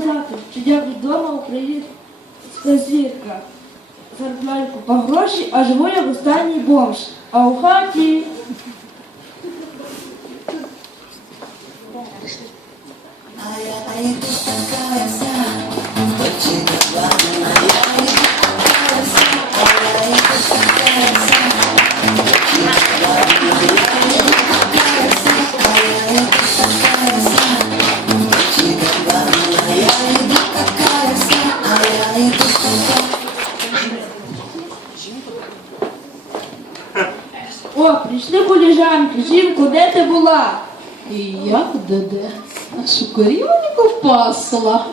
сказати, що я відома українська зірка. Заробляю по гроші, а живу я в останній бомж. А у хаті О, прийшли коліжанки. Жінко, де ти була? І як де де? Нашу корівоньку пасла.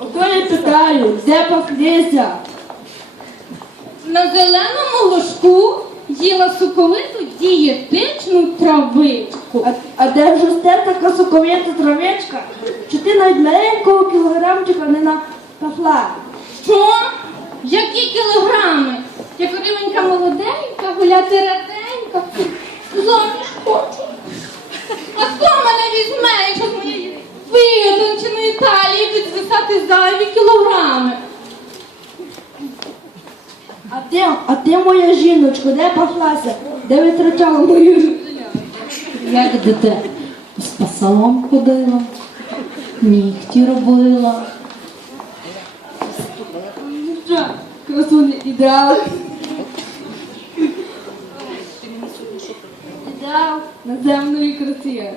Ото я питаю, де пахлися? На зеленому ложку їла соковиту дієтичну травичку. А, а де ж росте така соковита травичка? Чи ти навіть маленького кілограмчика не напахла? Що? Які кілограми? Я корівонька молоденька, гуляти раденька. Заміж хочу. А хто мене візьме, якщо з моєї видонченої талії будуть звисати зайві кілограми? А ти, а ти моя жіночко, де пахлася? Де витрачала мою? Як де де? В спа-салон ходила, нігті робила. Красуня ідеал. Ідеал наземної краси.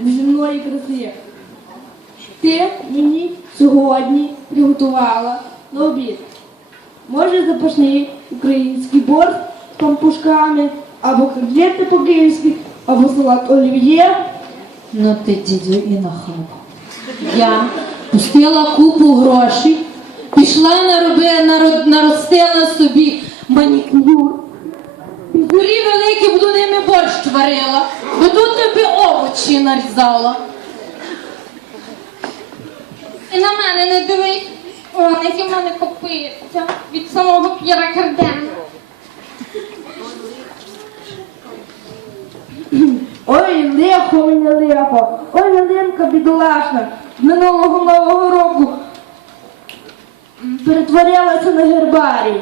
Земної краси. Ти мені сьогодні приготувала на обід. Може запашний український борщ з пампушками, або котлети по-київськи, або салат олів'є. Ну ти, дідю, і нахаб. Я пустила купу грошей, пішла нароби, наро- наростила собі манікюр. Овочі нарізала. І на мене не дивись. О, які в мене копиться від самого П'єра Кардена. Ой, лихо мені лихо, ой, ялинка бідолашна, минулого нового року м, перетворилася на гербарій.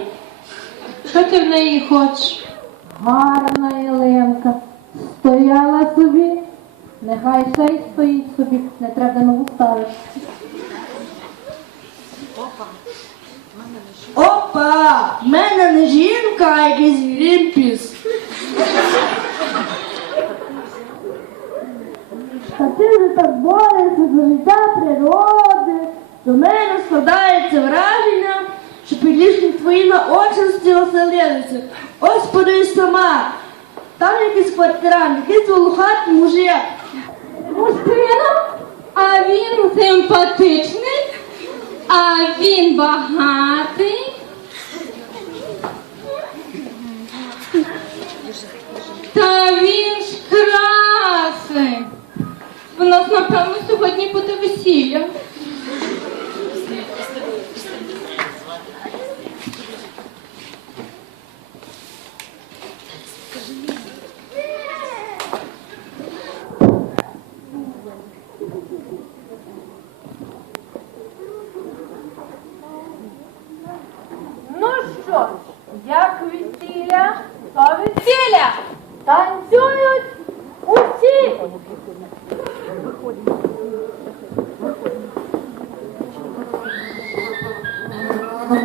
Що ти в неї хочеш? Гарна Єленка. Стояла собі. Нехай ще й стоїть собі, не треба нову ставити. Опа! В мене не жінка, а якийсь Грінпіс. Та ти вже так борешся за життя природи. До мене складається враження, що підлішні твої на очисті оселилися. Ось подивись сама. Там якийсь квартирант, якийсь волохатий мужик. Мужчина, а він симпатичний, а він багатий. Та він ж красень. У нас, напевно, сьогодні буде весілля. Ну що ж, як весілля, то весілля. Танцюють усі. Бо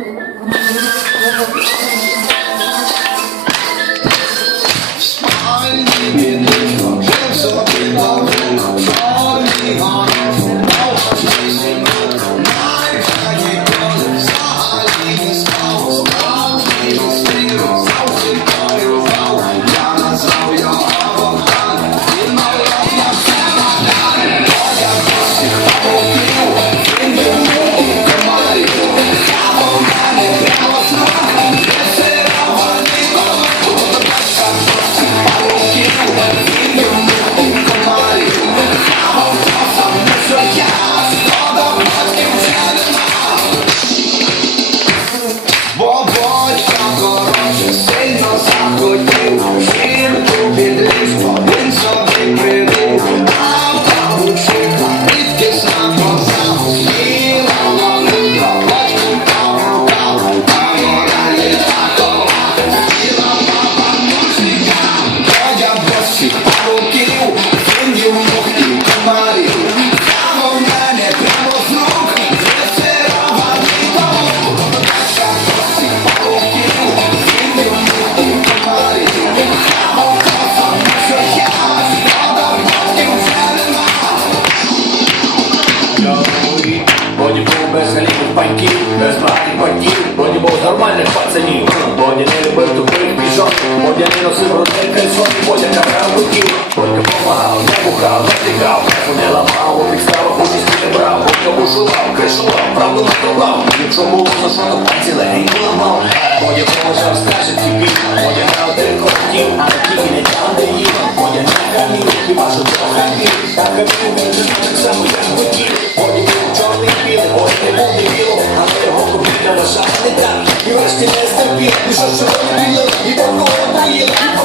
помагав, не бухав, не не ламав, у підставах участь не брав. Тільки бушував, кришував, правду натрубав Якщо було за що, то пальці легенько ламав. Потяг помагав, скаже ці пів Потяг на один хотів, а не тільки не там, де їв Потяг не хамів, хіба що трохи міг Так хамів, він же так само, як биків Потяг був чорний білий, ось не був не біло Але його купіля вважав не так І врешті не стерпів, і що по кого доїли, і по кого шлях